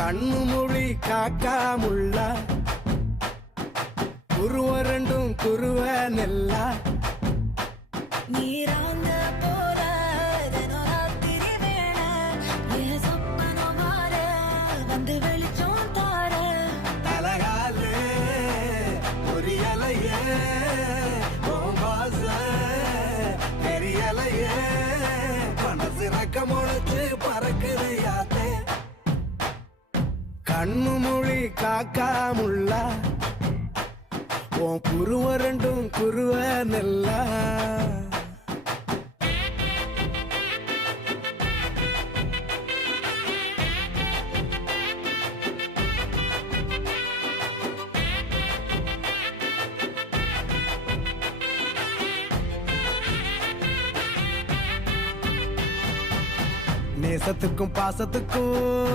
கண்ணு மொழி காக்காமுள்ள குருவ ரெண்டும் குருவ நெல்லா நீராங்க போல தினராத்திரி வேண என் சொப்பனம் மாற வந்து வெளிச்சம் தார தலகாலே பொரியலையே ஓம்பாச பெரியலையே மனசு ரக்க முளைச்சு பறக்குது யாத்தே கண்ணு மொழி காக்காமுள்ள உன் குருவ ரெண்டும் குருவ நெல்லா நேசத்துக்கும் பாசத்துக்கும்